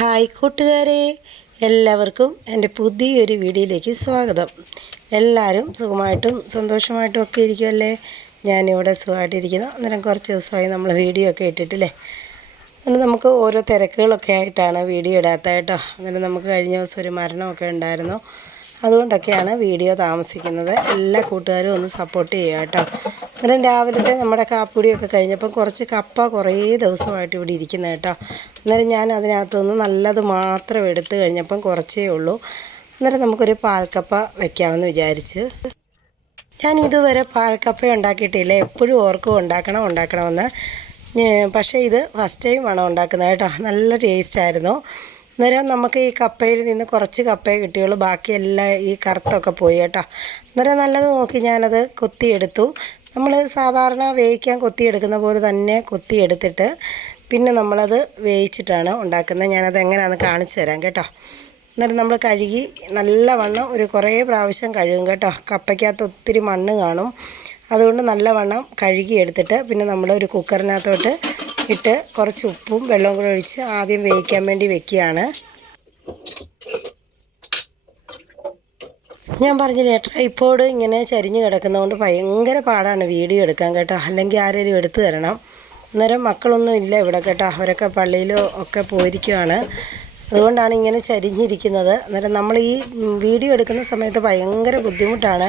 Hi കൂട്ടുകാരെ എല്ലാവർക്കും എന്റെ പുതിയൊരു വീഡിയോയിലേക്ക് സ്വാഗതം. എല്ലാവരും സുഖമായിട്ടും സന്തോഷമായിട്ടും ഒക്കെ ഇരിക്കുമല്ലേ ഞാനിവിടെ സുഖമായിട്ടിരിക്കുന്നു. അന്നേരം കുറച്ച് ദിവസമായി നമ്മൾ വീഡിയോ ഒക്കെ ഇട്ടിട്ടില്ലേ? അന്ന് നമുക്ക് ഓരോ തിരക്കുകളൊക്കെ ആയിട്ടാണ് വീഡിയോ ഇടാത്ത കേട്ടോ. അങ്ങനെ നമുക്ക് കഴിഞ്ഞ ദിവസം ഒരു മരണമൊക്കെ ഉണ്ടായിരുന്നു. അതുകൊണ്ടൊക്കെയാണ് വീഡിയോ താമസിക്കുന്നത്. എല്ലാ കൂട്ടുകാരും ഒന്ന് സപ്പോർട്ട് ചെയ്യുക കേട്ടോ. അന്നേരം രാവിലത്തെ നമ്മുടെ കാപ്പുടിയൊക്കെ കഴിഞ്ഞപ്പം കുറച്ച് കപ്പ കുറേ ദിവസമായിട്ട് ഇവിടെ ഇരിക്കുന്നത് കേട്ടോ. അന്നേരം ഞാൻ അതിനകത്തുനിന്ന് നല്ലത് മാത്രം എടുത്തു കഴിഞ്ഞപ്പം കുറച്ചേ ഉള്ളൂ. അന്നേരം നമുക്കൊരു പാൽക്കപ്പ വെക്കാമെന്ന് വിചാരിച്ച്. ഞാൻ ഇതുവരെ പാൽക്കപ്പ ഉണ്ടാക്കിയിട്ടില്ല. എപ്പോഴും ഓർക്കും ഉണ്ടാക്കണം ഉണ്ടാക്കണമെന്ന്. പക്ഷേ ഇത് ഫസ്റ്റ് ടൈം ആണ് ഉണ്ടാക്കുന്നത് കേട്ടോ. നല്ല ടേസ്റ്റായിരുന്നു അന്നേരം നമുക്ക് ഈ കപ്പയിൽ നിന്ന് കുറച്ച് കപ്പയെ കിട്ടിയുള്ളൂ. ബാക്കിയെല്ലാം ഈ കറുത്തൊക്കെ പോയി കേട്ടോ. അന്നേരം നല്ലത് നോക്കി ഞാനത് കൊത്തിയെടുത്തു. നമ്മൾ സാധാരണ വേവിക്കാൻ കൊത്തിയെടുക്കുന്ന പോലെ തന്നെ കൊത്തിയെടുത്തിട്ട് പിന്നെ നമ്മളത് വേവിച്ചിട്ടാണ് ഉണ്ടാക്കുന്നത്. ഞാനത് എങ്ങനെയാണെന്ന് കാണിച്ചു തരാം കേട്ടോ. എന്നിട്ട് നമ്മൾ കഴുകി നല്ലവണ്ണം ഒരു കുറേ പ്രാവശ്യം കഴുകും കേട്ടോ. കപ്പയ്ക്കകത്ത് ഒത്തിരി മണ്ണ് കാണും. അതുകൊണ്ട് നല്ലവണ്ണം കഴുകി എടുത്തിട്ട് പിന്നെ നമ്മൾ ഒരു കുക്കറിനകത്തോട്ട് ഇട്ട് കുറച്ച് ഉപ്പും വെള്ളവും കൂടെ ഒഴിച്ച് ആദ്യം വേവിക്കാൻ വേണ്ടി വെക്കുകയാണ്. ഞാൻ പറഞ്ഞില്ലേ ട്രൈപ്പോഡ് ഇങ്ങനെ ചരിഞ്ഞ് കിടക്കുന്നതുകൊണ്ട് ഭയങ്കര പാടാണ് വീഡിയോ എടുക്കാൻ കേട്ടോ. അല്ലെങ്കിൽ ആരെങ്കിലും എടുത്ത് തരണം. അന്നേരം മക്കളൊന്നും ഇല്ല ഇവിടെ കേട്ടോ. അവരൊക്കെ പള്ളിയിലോ ഒക്കെ പോയിരിക്കുവാണ്. അതുകൊണ്ടാണ് ഇങ്ങനെ ചരിഞ്ഞിരിക്കുന്നത്. അന്നേരം നമ്മൾ ഈ വീഡിയോ എടുക്കുന്ന സമയത്ത് ഭയങ്കര ബുദ്ധിമുട്ടാണ്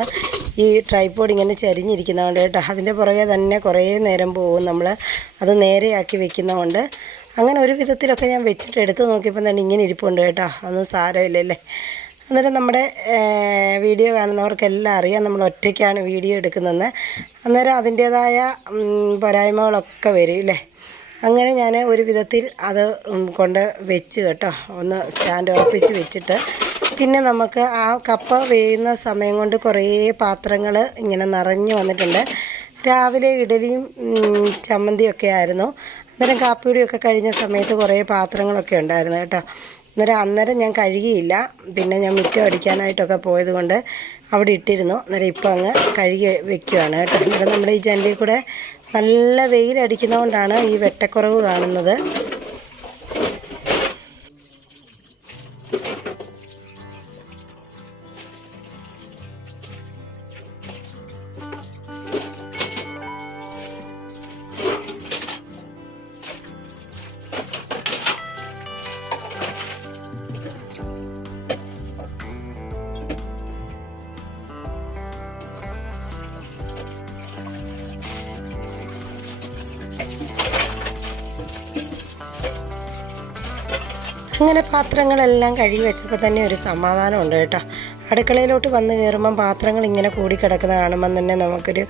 ഈ ട്രൈപ്പോഡ് ഇങ്ങനെ ചരിഞ്ഞിരിക്കുന്നതുകൊണ്ട് കേട്ടോ. അതിന്റെ പുറകെ തന്നെ കുറേ നേരം പോകും നമ്മൾ. അത് നേരെയാക്കി വെക്കുന്നതുകൊണ്ട്. അങ്ങനെ ഒരു വിധത്തിലൊക്കെ ഞാൻ വെച്ചിട്ട് എടുത്ത് നോക്കിയപ്പോൾ തന്നെ ഇങ്ങനെ ഇരിപ്പുണ്ട് കേട്ടോ. അതൊന്നും സാരമില്ലല്ലേ. അന്നേരം നമ്മുടെ വീഡിയോ കാണുന്നവർക്കെല്ലാം അറിയാം നമ്മൾ ഒറ്റയ്ക്കാണ് വീഡിയോ എടുക്കുന്നതെന്ന്. അന്നേരം അതിന്റേതായ പോരായ്മകളൊക്കെ വരും ഇല്ലേ? അങ്ങനെ ഞാൻ ഒരു വിധത്തിൽ അത് കൊണ്ട് വെച്ച് കേട്ടോ. ഒന്ന് സ്റ്റാൻഡ് ഉറപ്പിച്ച് വെച്ചിട്ട് പിന്നെ നമുക്ക് ആ കപ്പ വേയുന്ന സമയം കൊണ്ട് കുറേ പാത്രങ്ങൾ ഇങ്ങനെ നിറഞ്ഞു വന്നിട്ടുണ്ട്. രാവിലെ ഇഡലിയും ചമ്മന്തിയൊക്കെ ആയിരുന്നു. അന്നേരം കാപ്പിയുടെയൊക്കെ കഴിഞ്ഞ സമയത്ത് കുറേ പാത്രങ്ങളൊക്കെ ഉണ്ടായിരുന്നു കേട്ടോ. അന്നേരം അന്നേരം ഞാൻ കഴുകിയില്ല. പിന്നെ ഞാൻ മുറ്റം അടിക്കാനായിട്ടൊക്കെ പോയത് കൊണ്ട് അവിടെ ഇട്ടിരുന്നു. അന്നേരം ഇപ്പം അങ്ങ് കഴുകി വെക്കുകയാണ് കേട്ടോ. അന്നേരം നമ്മുടെ ഈ ജനലിൽ കൂടെ നല്ല വെയിലടിക്കുന്നതുകൊണ്ടാണ് ഈ വെട്ടക്കുറവ് കാണുന്നത്. അങ്ങനെ പാത്രങ്ങളെല്ലാം കഴുകി വെച്ചപ്പോൾ തന്നെ ഒരു സമാധാനം ഉണ്ട് കേട്ടോ. അടുക്കളയിലോട്ട് വന്ന് കയറുമ്പം പാത്രങ്ങൾ ഇങ്ങനെ കൂടി കൂടിക്കിടക്കുന്ന കാണുമ്പം തന്നെ നമുക്കൊരു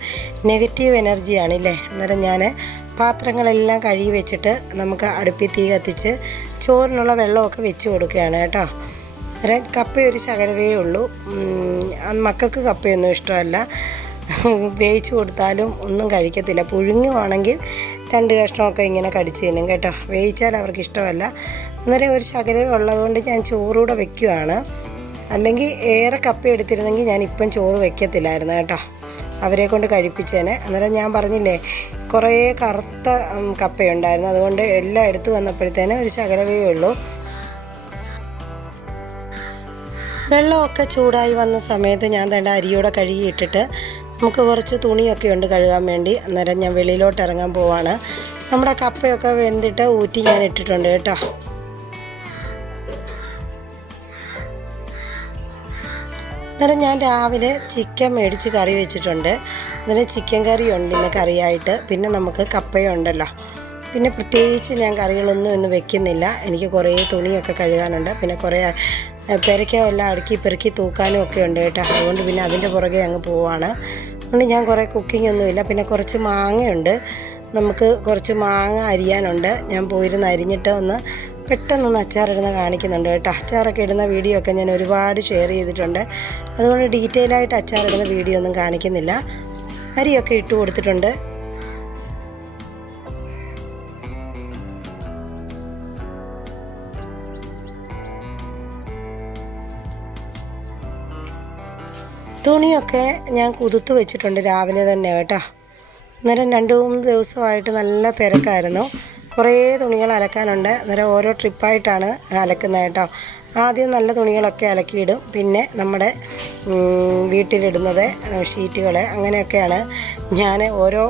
നെഗറ്റീവ് എനർജിയാണ് ഇല്ലേ അന്നേരം ഞാൻ പാത്രങ്ങളെല്ലാം കഴുകി വെച്ചിട്ട് നമുക്ക് അടുപ്പി തീ കത്തിച്ച് ചോറിനുള്ള വെള്ളമൊക്കെ വെച്ച് കൊടുക്കുകയാണ് കേട്ടോ. അന്നേരം കപ്പ ഒരു ശകലവേ ഉള്ളൂ. മക്കൾക്ക് കപ്പയൊന്നും ഇഷ്ടമല്ല. വേവിച്ച് കൊടുത്താലും ഒന്നും കഴിക്കത്തില്ല. പുഴുങ്ങുവാണെങ്കിൽ രണ്ട് കഷ്ണമൊക്കെ ഇങ്ങനെ കടിച്ച് തിന്നും കേട്ടോ. വേവിച്ചാൽ അവർക്ക് ഇഷ്ടമല്ല. അന്നേരം ഒരു ശകലം ഉള്ളതുകൊണ്ട് ഞാൻ ചോറൂടെ വെക്കുവാണ്. അല്ലെങ്കിൽ ഏറെ കപ്പ എടുത്തിരുന്നെങ്കിൽ ഞാൻ ഇപ്പം ചോറ് വെക്കത്തില്ലായിരുന്നു കേട്ടോ. അവരെ കൊണ്ട് കഴിപ്പിച്ചേനെ. അന്നേരം ഞാൻ പറഞ്ഞില്ലേ കുറേ കറുത്ത കപ്പയുണ്ടായിരുന്നു. അതുകൊണ്ട് എല്ലാം എടുത്തു വന്നപ്പോഴത്തേനും ഒരു ശകലവേ ഉള്ളൂ. വെള്ളമൊക്കെ ചൂടായി വന്ന സമയത്ത് ഞാൻ തേണ്ട അരിയോടെ കഴുകിയിട്ടിട്ട് നമുക്ക് കുറച്ച് തുണിയൊക്കെ ഉണ്ട് കഴുകാൻ വേണ്ടി. അന്നേരം ഞാൻ വെളിയിലോട്ട് ഇറങ്ങാൻ പോവാണ്. നമ്മുടെ കപ്പയൊക്കെ വെന്തിട്ട് ഊറ്റി ഞാൻ ഇട്ടിട്ടുണ്ട് കേട്ടോ. അന്നേരം ഞാൻ രാവിലെ ചിക്കൻ മേടിച്ച് കറി വെച്ചിട്ടുണ്ട്. അന്നേരം ചിക്കൻ കറി ഉണ്ട് ഇന്ന് കറിയായിട്ട്. പിന്നെ നമുക്ക് കപ്പയുണ്ടല്ലോ. പിന്നെ പ്രത്യേകിച്ച് ഞാൻ കറികളൊന്നും ഇന്ന് വെക്കുന്നില്ല. എനിക്ക് കുറേ തുണിയൊക്കെ കഴുകാനുണ്ട്. പിന്നെ കുറേ പെരയ്ക്കോ എല്ലാം അടുക്കി പെറുക്കി തൂക്കാനും ഒക്കെ ഉണ്ട് കേട്ടോ. അതുകൊണ്ട് പിന്നെ അതിന്റെ പുറകെ അങ്ങ് പോവാണ്. അതുകൊണ്ട് ഞാൻ കുറേ കുക്കിംഗ് ഒന്നുമില്ല പിന്നെ കുറച്ച് മാങ്ങയുണ്ട്. നമുക്ക് കുറച്ച് മാങ്ങ അരിയാനുണ്ട്. ഞാൻ പോയിരുന്ന് അരിഞ്ഞിട്ട് ഒന്ന് പെട്ടെന്നൊന്ന് അച്ചാറിടുന്ന കാണിക്കുന്നുണ്ട് കേട്ടോ. അച്ചാറൊക്കെ ഇടുന്ന വീഡിയോ ഒക്കെ ഞാൻ ഒരുപാട് ഷെയർ ചെയ്തിട്ടുണ്ട്. അതുകൊണ്ട് ഡീറ്റെയിൽ ആയിട്ട് അച്ചാറിടുന്ന വീഡിയോ ഒന്നും കാണിക്കുന്നില്ല. അരിയൊക്കെ ഇട്ട് കൊടുത്തിട്ടുണ്ട്. തുണിയൊക്കെ ഞാൻ കുതിർത്ത് വെച്ചിട്ടുണ്ട് രാവിലെ തന്നെ കേട്ടോ. അന്നേരം രണ്ട് മൂന്ന് ദിവസമായിട്ട് നല്ല തിരക്കായിരുന്നു. കുറേ തുണികൾ അലക്കാനുണ്ട്. അന്നേരം ഓരോ ട്രിപ്പായിട്ടാണ് അലക്കുന്നത് കേട്ടോ. ആദ്യം നല്ല തുണികളൊക്കെ അലക്കിയിടും. പിന്നെ നമ്മുടെ വീട്ടിലിടുന്നത് ഷീറ്റുകൾ അങ്ങനെയൊക്കെയാണ് ഞാൻ ഓരോ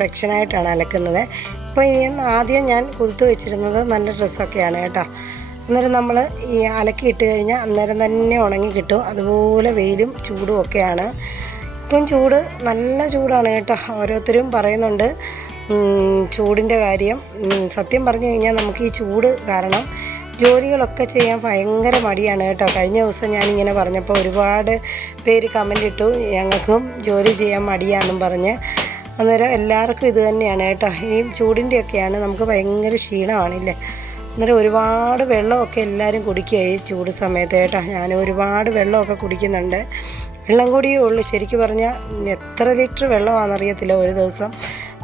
സെക്ഷനായിട്ടാണ് അലക്കുന്നത്. ഇപ്പോൾ ഇനി ആദ്യം ഞാൻ കുതിർത്ത് വെച്ചിരുന്നത് നല്ല ഡ്രസ്സൊക്കെയാണ് കേട്ടോ. അന്നേരം നമ്മൾ ഈ അലക്കി ഇട്ട് കഴിഞ്ഞാൽ അന്നേരം തന്നെ ഉണങ്ങി കിട്ടും. അതുപോലെ വെയിലും ചൂടും ഒക്കെയാണ്. ഇപ്പം ചൂട് നല്ല ചൂടാണ് കേട്ടോ. ഓരോരുത്തരും പറയുന്നുണ്ട് ചൂടിന്റെ കാര്യം. സത്യം പറഞ്ഞു കഴിഞ്ഞാൽ നമുക്ക് ഈ ചൂട് കാരണം ജോലികളൊക്കെ ചെയ്യാൻ ഭയങ്കര മടിയാണ് കേട്ടോ. കഴിഞ്ഞ ദിവസം ഞാനിങ്ങനെ പറഞ്ഞപ്പോൾ ഒരുപാട് പേര് കമന്റ് ഇട്ടു ഞങ്ങൾക്കും ജോലി ചെയ്യാൻ മടിയാണെന്നും പറഞ്ഞ്. അന്നേരം എല്ലാവർക്കും ഇത് തന്നെയാണ് കേട്ടോ. ഈ ചൂടിന്റെയൊക്കെയാണ് നമുക്ക് ഭയങ്കര ക്ഷീണമാണില്ലേ? അന്നേരം ഒരുപാട് വെള്ളമൊക്കെ എല്ലാവരും കുടിക്കുക ഈ ചൂട് സമയത്ത് കേട്ടോ. ഞാൻ ഒരുപാട് വെള്ളമൊക്കെ കുടിക്കുന്നുണ്ട്. വെള്ളം കൂടിയേ ഉള്ളൂ. ശരിക്കും പറഞ്ഞാൽ എത്ര ലിറ്റർ വെള്ളമാണെന്നറിയത്തില്ല ഒരു ദിവസം.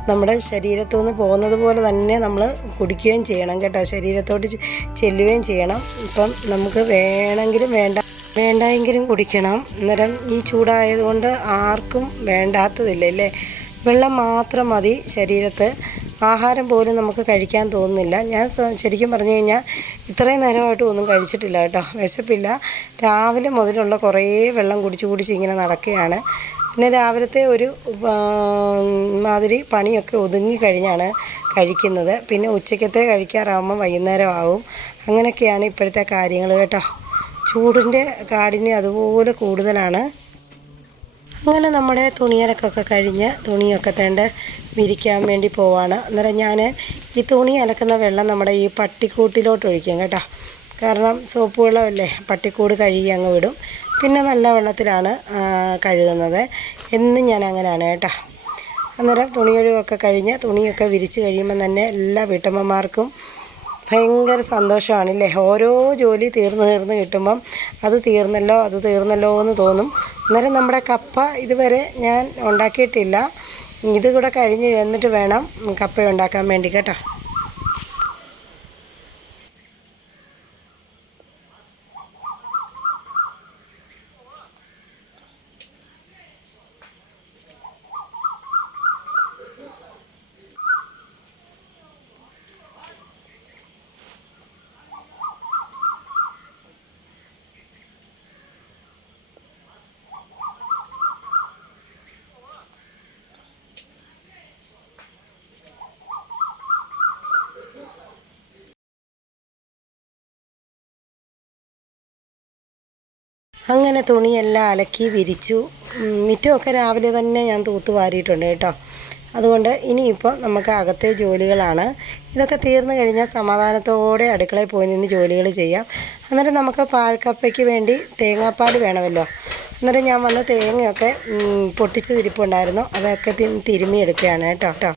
നമ്മുടെ ശരീരത്തു നിന്ന് പോകുന്നത് പോലെ തന്നെ നമ്മൾ കുടിക്കുകയും ചെയ്യണം കേട്ടോ. ശരീരത്തോട്ട് ചെല്ലുകയും ചെയ്യണം. ഇപ്പം നമുക്ക് വേണമെങ്കിലും വേണ്ട വേണ്ടായെങ്കിലും കുടിക്കണം. അന്നേരം ഈ ചൂടായതുകൊണ്ട് ആർക്കും വേണ്ടാത്തതില്ല അല്ലേ? വെള്ളം മാത്രം മതി ശരീരത്ത്. ആഹാരം പോലും നമുക്ക് കഴിക്കാൻ തോന്നുന്നില്ല. ഞാൻ ശരിക്കും പറഞ്ഞു കഴിഞ്ഞാൽ ഇത്രയും നേരമായിട്ടും ഒന്നും കഴിച്ചിട്ടില്ല കേട്ടോ. വിശപ്പില്ല. രാവിലെ മുതലുള്ള കുറേ വെള്ളം കുടിച്ച് കുടിച്ച് ഇങ്ങനെ നടക്കുകയാണ്. പിന്നെ രാവിലത്തെ ഒരു മാതിരി പണിയൊക്കെ ഒതുങ്ങി കഴിഞ്ഞാണ് കഴിക്കുന്നത്. പിന്നെ ഉച്ചക്കത്തെ കഴിക്കാറാകുമ്പോൾ വൈകുന്നേരം ആവും അങ്ങനെയൊക്കെയാണ് ഇപ്പോഴത്തെ കാര്യങ്ങൾ കേട്ടോ. ചൂടിന്റെ കാഠിന്യം അതുപോലെ കൂടുതലാണ്. അങ്ങനെ നമ്മുടെ തുണിയലക്കൊക്കെ കഴിഞ്ഞ് തുണിയൊക്കെ തേണ്ട വിരിക്കാൻ വേണ്ടി പോവാണ്. അന്നേരം ഞാൻ ഈ തുണി അലക്കുന്ന വെള്ളം നമ്മുടെ ഈ പട്ടിക്കൂട്ടിലോട്ട് ഒഴിക്കും കേട്ടോ. കാരണം സോപ്പ് വെള്ളമല്ലേ പട്ടിക്കൂട് കഴുകി അങ്ങ് വിടും. പിന്നെ നല്ല വെള്ളത്തിലാണ് കഴുകുന്നത്. എന്നും ഞാൻ അങ്ങനെയാണ് കേട്ടോ. അന്നേരം തുണി കഴുകുമൊക്കെ കഴിഞ്ഞ് തുണിയൊക്കെ വിരിച്ച് കഴിയുമ്പോൾ തന്നെ എല്ലാ വീട്ടമ്മമാർക്കും ഭയങ്കര സന്തോഷമാണ് ഇല്ലേ? ഓരോ ജോലി തീർന്ന് തീർന്ന് കിട്ടുമ്പം അത് തീർന്നല്ലോ അത് തീർന്നല്ലോ എന്ന് തോന്നും. അന്നേരം നമ്മുടെ കപ്പ ഇതുവരെ ഞാൻ ഉണ്ടാക്കിയിട്ടില്ല. ഇത് കൂടെ കഴിഞ്ഞ് എന്നിട്ട് വേണം കപ്പ ഉണ്ടാക്കാൻ വേണ്ടി കേട്ടോ. അങ്ങനെ തുണിയെല്ലാം അലക്കി വിരിച്ചു. മിറ്റമൊക്കെ രാവിലെ തന്നെ ഞാൻ തൂത്ത് വാരിയിട്ടുണ്ട് കേട്ടോ. അതുകൊണ്ട് ഇനിയിപ്പോൾ നമുക്ക് അകത്തെ ജോലികളാണ്. ഇതൊക്കെ തീർന്നു കഴിഞ്ഞാൽ സമാധാനത്തോടെ അടുക്കളയിൽ പോയി നിന്ന് ജോലികൾ ചെയ്യാം. അന്നേരം നമുക്ക് പാൽക്കപ്പയ്ക്ക് വേണ്ടി തേങ്ങാപ്പാൽ വേണമല്ലോ. അന്നേരം ഞാൻ വന്ന് തേങ്ങയൊക്കെ പൊട്ടിച്ച് തിരിപ്പുണ്ടായിരുന്നു അതൊക്കെ തിരുമ്മിയെടുക്കുകയാണ് കേട്ടോ കേട്ടോ.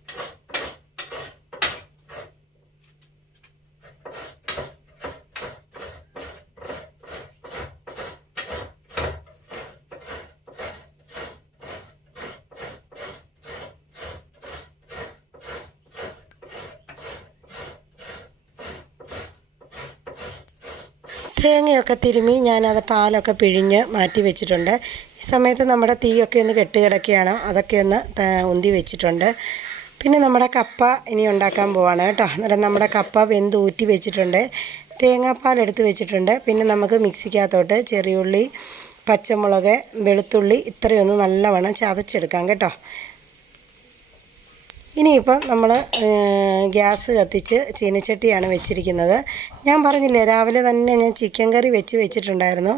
തേങ്ങയൊക്കെ തിരുമ്മി ഞാനത് പാലൊക്കെ പിഴിഞ്ഞ് മാറ്റി വെച്ചിട്ടുണ്ട്. ഈ സമയത്ത് നമ്മുടെ തീയൊക്കെ ഒന്ന് കെട്ടുകിടക്കുകയാണ് അതൊക്കെ ഒന്ന് ഉന്തി വെച്ചിട്ടുണ്ട്. പിന്നെ നമ്മുടെ കപ്പ ഇനി ഉണ്ടാക്കാൻ പോവാണ് കേട്ടോ. അന്നേരം നമ്മുടെ കപ്പ വെന്ത് ഊറ്റി വെച്ചിട്ടുണ്ട്. തേങ്ങാപ്പാൽ എടുത്ത് വെച്ചിട്ടുണ്ട്. പിന്നെ നമുക്ക് മിക്സിക്കകത്തോട്ട് ചെറിയുള്ളി പച്ചമുളക് വെളുത്തുള്ളി ഇത്രയൊന്ന് നല്ലവണ്ണം ചതച്ചെടുക്കാം കേട്ടോ. ഇനിയിപ്പം നമ്മൾ ഗ്യാസ് കത്തിച്ച് ചീനച്ചട്ടിയാണ് വെച്ചിരിക്കുന്നത്. ഞാൻ പറഞ്ഞില്ലേ രാവിലെ തന്നെ ഞാൻ ചിക്കൻ കറി വെച്ച് വെച്ചിട്ടുണ്ടായിരുന്നു.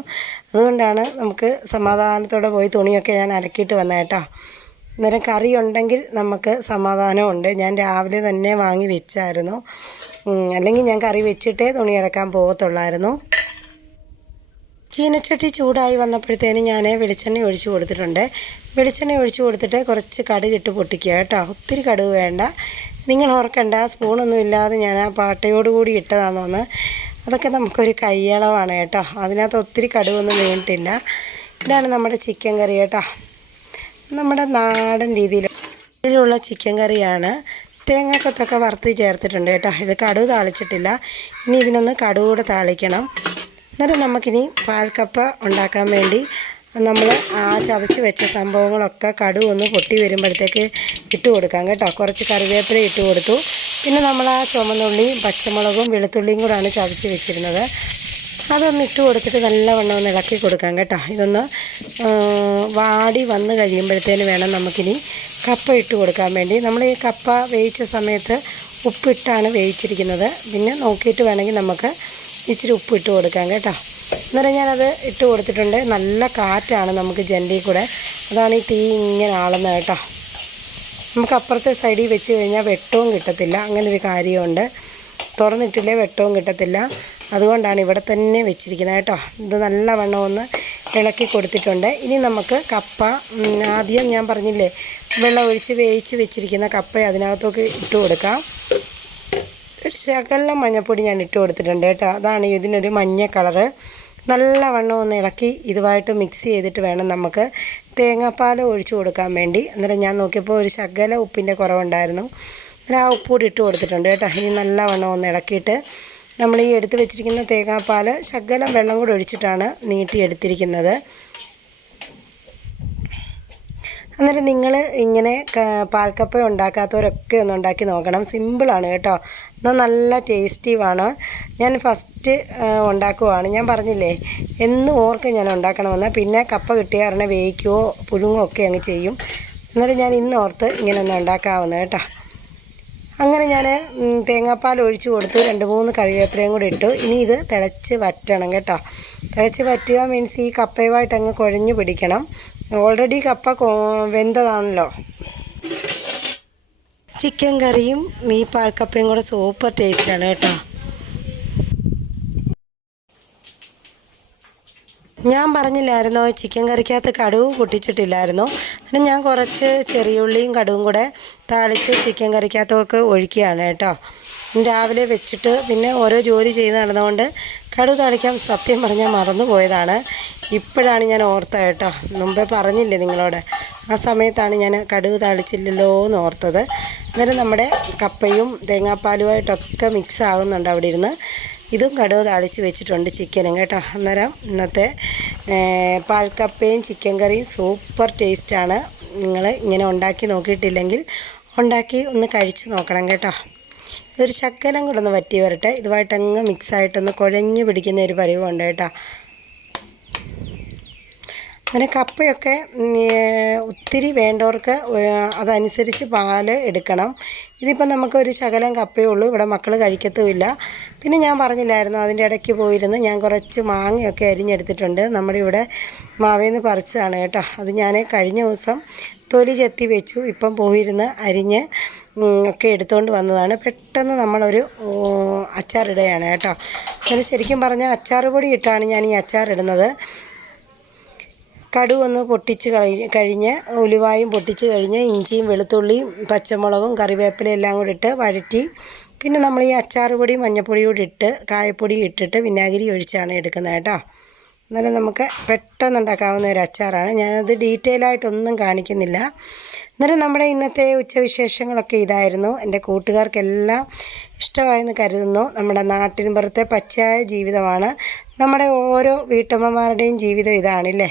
അതുകൊണ്ടാണ് നമുക്ക് സമാധാനത്തോടെ പോയി തുണിയൊക്കെ ഞാൻ അലക്കിയിട്ട് വന്നത് കേട്ടോ. അന്നേരം കറി ഉണ്ടെങ്കിൽ നമുക്ക് സമാധാനമുണ്ട്. ഞാൻ രാവിലെ തന്നെ വാങ്ങി വെച്ചായിരുന്നു. അല്ലെങ്കിൽ ഞാൻ കറി വെച്ചിട്ടേ തുണി അലക്കാൻ പോകത്തുള്ളായിരുന്നു. ചീനച്ചട്ടി ചൂടായി വന്നപ്പോഴത്തേനും ഞാൻ വെളിച്ചെണ്ണ ഒഴിച്ചു കൊടുത്തിട്ടുണ്ട്. വെളിച്ചെണ്ണ ഒഴിച്ചു കൊടുത്തിട്ട് കുറച്ച് കടുക് ഇട്ട് പൊട്ടിക്കുക കേട്ടോ. ഒത്തിരി കടുക് വേണ്ട. നിങ്ങൾ ഓർക്കണ്ട സ്പൂണൊന്നും ഇല്ലാതെ ഞാൻ ആ പാട്ടയോടുകൂടി ഇട്ടതാണെന്ന് അതൊക്കെ നമുക്കൊരു കയ്യളവാണ് കേട്ടോ. അതിനകത്ത് ഒത്തിരി കടുവൊന്നും വീണിട്ടില്ല. ഇതാണ് നമ്മുടെ ചിക്കൻ കറി കേട്ടോ. നമ്മുടെ നാടൻ രീതിയിലുള്ള ചിക്കൻ കറിയാണ്. തേങ്ങാക്കൊത്തൊക്കെ വറുത്ത് ചേർത്തിട്ടുണ്ട് കേട്ടോ. ഇത് കടുവ് താളിച്ചിട്ടില്ല. ഇനി ഇതിനൊന്ന് കടുവ് കൂടെ താളിക്കണം. എന്നിട്ട് നമുക്കിനി പാൽക്കപ്പ ഉണ്ടാക്കാൻ വേണ്ടി നമ്മൾ ആ ചതച്ച് വെച്ച സംഭവങ്ങളൊക്കെ കടുവ ഒന്ന് പൊട്ടി വരുമ്പോഴത്തേക്ക് ഇട്ട് കൊടുക്കാം കേട്ടോ. കുറച്ച് കറിവേപ്പില ഇട്ട് കൊടുത്തു. പിന്നെ നമ്മൾ ആ ചുമന്നുള്ളിയും പച്ചമുളകും വെളുത്തുള്ളിയും കൂടാണ് ചതച്ച് വെച്ചിരുന്നത്. അതൊന്ന് ഇട്ട് കൊടുത്തിട്ട് നല്ലവണ്ണം ഒന്ന് ഇളക്കി കൊടുക്കാം കേട്ടോ. ഇതൊന്ന് വാടി വന്ന് കഴിയുമ്പോഴത്തേന് വേണം നമുക്കിനി കപ്പ ഇട്ട് കൊടുക്കാൻ വേണ്ടി. നമ്മൾ ഈ കപ്പ വേവിച്ച സമയത്ത് ഉപ്പിട്ടാണ് വേവിച്ചിരിക്കുന്നത്. പിന്നെ നോക്കിയിട്ട് വേണമെങ്കിൽ നമുക്ക് ഇച്ചിരി ഉപ്പ് ഇട്ട് കൊടുക്കാം കേട്ടോ. അന്നേരം ഞാനത് ഇട്ട് കൊടുത്തിട്ടുണ്ട്. നല്ല കാറ്റാണ് നമുക്ക് ജെൻഡി കൂടെ. അതാണ് ഈ തീ ഇങ്ങനെ ആളുന്നത് കേട്ടോ. നമുക്ക് അപ്പുറത്തെ സൈഡിൽ വെച്ച് കഴിഞ്ഞാൽ വെട്ടവും കിട്ടത്തില്ല. അങ്ങനൊരു കാര്യമുണ്ട്. തുറന്നിട്ടില്ലേ വെട്ടവും കിട്ടത്തില്ല. അതുകൊണ്ടാണ് ഇവിടെ തന്നെ വെച്ചിരിക്കുന്നത് കേട്ടോ. ഇത് നല്ലവണ്ണം ഒന്ന് ഇളക്കി കൊടുത്തിട്ടുണ്ട്. ഇനി നമുക്ക് കപ്പ ആദ്യം ഞാൻ പറഞ്ഞില്ലേ വെള്ളം ഒഴിച്ച് വേവിച്ച് വെച്ചിരിക്കുന്ന കപ്പ അതിനകത്തൊക്കെ ഇട്ട് കൊടുക്കാം. ഒരു ശകലം മഞ്ഞപ്പൊടി ഞാൻ ഇട്ട് കൊടുത്തിട്ടുണ്ട് കേട്ടോ. അതാണ് ഇതിനൊരു മഞ്ഞ കളറ്. നല്ലവണ്ണം ഒന്ന് ഇളക്കി ഇതുമായിട്ട് മിക്സ് ചെയ്തിട്ട് വേണം നമുക്ക് തേങ്ങാപ്പാൽ ഒഴിച്ചു കൊടുക്കാൻ വേണ്ടി. അന്നേരം ഞാൻ നോക്കിയപ്പോൾ ഒരു ശകല ഉപ്പിന്റെ കുറവുണ്ടായിരുന്നു. അന്നേരം ആ ഉപ്പ് കൂടി ഇട്ട് കൊടുത്തിട്ടുണ്ട് കേട്ടോ. ഇനി നല്ലവണ്ണം ഒന്ന് ഇളക്കിയിട്ട് നമ്മൾ ഈ എടുത്ത് വെച്ചിരിക്കുന്ന തേങ്ങാപ്പാൽ ശകലം വെള്ളം കൂടി ഒഴിച്ചിട്ടാണ് നീട്ടി അന്നേരം നിങ്ങൾ ഇങ്ങനെ പാൽക്കപ്പ ഉണ്ടാക്കാത്തവരൊക്കെ ഒന്ന് ഉണ്ടാക്കി നോക്കണം. സിമ്പിളാണ് കേട്ടോ. എന്നാൽ നല്ല ടേസ്റ്റീവാണ് ഞാൻ ഫസ്റ്റ് ഉണ്ടാക്കുവാണ്. ഞാൻ പറഞ്ഞില്ലേ എന്നും ഓർക്ക് ഞാൻ ഉണ്ടാക്കണമെന്ന്. പിന്നെ കപ്പ കിട്ടിയ ഉടനെ വേവിക്കുകയോ പുഴുങ്ങുകയോ ഒക്കെ അങ്ങ് ചെയ്യും. എന്നാലും ഞാൻ ഇന്ന് ഓർത്ത് ഇങ്ങനെ ഒന്ന് ഉണ്ടാക്കാവുന്നത് കേട്ടോ. അങ്ങനെ ഞാൻ തേങ്ങാപ്പാൽ ഒഴിച്ച് കൊടുത്തു. രണ്ട് മൂന്ന് കറിവേപ്പിലയും കൂടി ഇട്ടു. ഇനി ഇത് തിളച്ച് വറ്റണം കേട്ടോ. തിളച്ച് വറ്റുക മീൻസ് ഈ കപ്പയുമായിട്ട് അങ്ങ് കുഴഞ്ഞു പിടിക്കണം. ഓൾറെഡി കപ്പ വെന്തതാണല്ലോ. ചിക്കൻ കറിയും ഈ പാൽക്കപ്പയും കൂടെ സൂപ്പർ ടേസ്റ്റാണ് കേട്ടോ. ഞാൻ പറഞ്ഞില്ലായിരുന്നോ ചിക്കൻ കറിക്കകത്ത് കടുവ് പൊട്ടിച്ചിട്ടില്ലായിരുന്നു? അങ്ങനെ ഞാൻ കുറച്ച് ചെറിയുള്ളിയും കടുവും കൂടെ താളിച്ച് ചിക്കൻ കറിക്കകത്തൊക്കെ ഒഴിക്കുകയാണ് കേട്ടോ. രാവിലെ വെച്ചിട്ട് പിന്നെ ഓരോ ജോലി ചെയ്ത് നടന്നുകൊണ്ട് കടുവ് താളിക്കാൻ സത്യം പറഞ്ഞാൽ മറന്നു പോയതാണ്. ഇപ്പോഴാണ് ഞാൻ ഓർത്തത് കേട്ടോ. മുമ്പേ പറഞ്ഞില്ലേ നിങ്ങളോട്? ആ സമയത്താണ് ഞാൻ കടുവ് താളിച്ചില്ലല്ലോ എന്ന് ഓർത്തത്. അന്നേരം നമ്മുടെ കപ്പയും തേങ്ങാപ്പാലുമായിട്ടൊക്കെ മിക്സ് ആകുന്നുണ്ട് അവിടെ ഇരുന്ന് ഇതും കടുക് താളിച്ച് വെച്ചിട്ടുണ്ട് ചിക്കനും കേട്ടോ. അന്നേരം ഇന്നത്തെ പാൽക്കപ്പയും ചിക്കൻ കറിയും സൂപ്പർ ടേസ്റ്റാണ് നിങ്ങൾ ഇങ്ങനെ ഉണ്ടാക്കി നോക്കിയിട്ടില്ലെങ്കിൽ ഉണ്ടാക്കി ഒന്ന് കഴിച്ച് നോക്കണം കേട്ടോ. ഇതൊരു ശക്കലം കൂടെ ഒന്ന് വറ്റി വരട്ടെ. ഇതുമായിട്ടങ്ങ് മിക്സായിട്ടൊന്ന് കുഴഞ്ഞു പിടിക്കുന്ന ഒരു പരിവുണ്ട് കേട്ടോ. അങ്ങനെ കപ്പയൊക്കെ ഒത്തിരി വേണ്ടവർക്ക് അതനുസരിച്ച് പാൽ എടുക്കണം. ഇതിപ്പോൾ നമുക്കൊരു ശകലം കപ്പേ ഉള്ളൂ. ഇവിടെ മക്കൾ കഴിക്കത്തുമില്ല. പിന്നെ ഞാൻ പറഞ്ഞില്ലായിരുന്നു അതിന്റെ ഇടയ്ക്ക് പോയിരുന്ന്. ഞാൻ കുറച്ച് മാങ്ങയൊക്കെ അരിഞ്ഞെടുത്തിട്ടുണ്ട്. നമ്മുടെ ഇവിടെ മാവേന്ന് പറിച്ചതാണ് കേട്ടോ. അത് ഞാൻ കഴിഞ്ഞ ദിവസം തൊലി ചെത്തി വെച്ചു. ഇപ്പം പോയിരുന്ന് അരിഞ്ഞ് ഒക്കെ എടുത്തുകൊണ്ട് വന്നതാണ്. പെട്ടെന്ന് നമ്മളൊരു അച്ചാറിടുകയാണ് കേട്ടോ. അത് ശരിക്കും പറഞ്ഞാൽ അച്ചാർ പൊടി ഇട്ടാണ് ഞാൻ ഈ അച്ചാറിടുന്നത്. കടുക് ഒന്ന് പൊട്ടിച്ച് കഴിഞ്ഞ് കഴിഞ്ഞ് ഉലുവായും പൊട്ടിച്ച് കഴിഞ്ഞ് ഇഞ്ചിയും വെളുത്തുള്ളിയും പച്ചമുളകും കറിവേപ്പിലയും എല്ലാം കൂടി ഇട്ട് വഴറ്റി. പിന്നെ നമ്മൾ ഈ അച്ചാർ പൊടി കൂടി ഇട്ട് കായപ്പൊടി ഇട്ടിട്ട് വിനാഗിരി ഒഴിച്ചാണ് എടുക്കുന്നത് കേട്ടോ. എന്നാലും നമുക്ക് പെട്ടെന്ന് ഉണ്ടാക്കാവുന്ന ഒരു അച്ചാറാണ്. ഞാനത് ഡീറ്റെയിൽ ആയിട്ടൊന്നും കാണിക്കുന്നില്ല. എന്നാലും നമ്മുടെ ഇന്നത്തെ ഉച്ചവിശേഷങ്ങളൊക്കെ ഇതായിരുന്നു. എന്റെ കൂട്ടുകാർക്കെല്ലാം ഇഷ്ടമായെന്ന് കരുതുന്നു. നമ്മുടെ നാട്ടിൻ പുറത്തെ പച്ചയായ ജീവിതമാണ്. നമ്മുടെ ഓരോ വീട്ടമ്മമാരുടെയും ജീവിതം ഇതാണല്ലേ?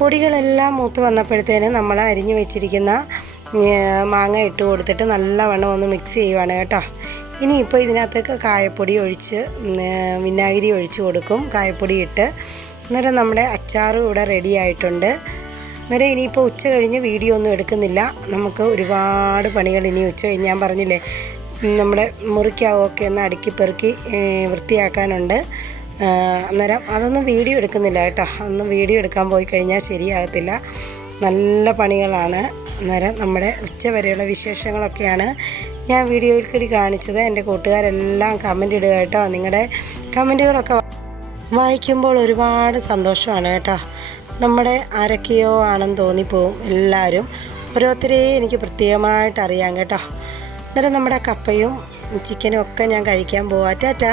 പൊടികളെല്ലാം മൂത്ത് വന്നപ്പോഴത്തേന് നമ്മൾ അരിഞ്ഞു വെച്ചിരിക്കുന്ന മാങ്ങ ഇട്ട് കൊടുത്തിട്ട് നല്ലവണ്ണം ഒന്ന് മിക്സ് ചെയ്യുവാണ് കേട്ടോ. ഇനിയിപ്പോൾ ഇതിനകത്തേക്ക് കായപ്പൊടി ഒഴിച്ച് വിനാഗിരി ഒഴിച്ച് കൊടുക്കും. കായപ്പൊടി ഇട്ട് അന്നേരം നമ്മുടെ അച്ചാറും ഇവിടെ റെഡി ആയിട്ടുണ്ട്. അന്നേരം ഇനിയിപ്പോൾ ഉച്ച കഴിഞ്ഞ് വീഡിയോ ഒന്നും എടുക്കുന്നില്ല. നമുക്ക് ഒരുപാട് പണികൾ ഇനി ഉച്ച കഴിഞ്ഞ് ഞാൻ പറഞ്ഞില്ലേ നമ്മുടെ മുറിക്കാവൊക്കെ ഒന്ന് അടുക്കി പെറുക്കി വൃത്തിയാക്കാനുണ്ട്. അന്നേരം അതൊന്നും വീഡിയോ എടുക്കുന്നില്ല കേട്ടോ. ഒന്നും വീഡിയോ എടുക്കാൻ പോയി കഴിഞ്ഞാൽ ശരിയാകത്തില്ല. നല്ല പണികളാണ്. അന്നേരം നമ്മുടെ ഉച്ച വരെയുള്ള വിശേഷങ്ങളൊക്കെയാണ് ഞാൻ വീഡിയോയിൽ കൂടി കാണിച്ചത്. എന്റെ കൂട്ടുകാരെല്ലാം കമന്റ് ഇടുക കേട്ടോ. നിങ്ങളുടെ കമന്റുകളൊക്കെ വായിക്കുമ്പോൾ ഒരുപാട് സന്തോഷമാണ് കേട്ടോ. നമ്മുടെ ആരൊക്കെയോ ആണെന്ന് തോന്നിപ്പോവും എല്ലാവരും. ഓരോരുത്തരെയും എനിക്ക് പ്രത്യേകമായിട്ട് അറിയാം കേട്ടോ. അന്നേരം നമ്മുടെ കപ്പയും ചിക്കനും ഒക്കെ ഞാൻ കഴിക്കാൻ പോവാം. ടാറ്റാ.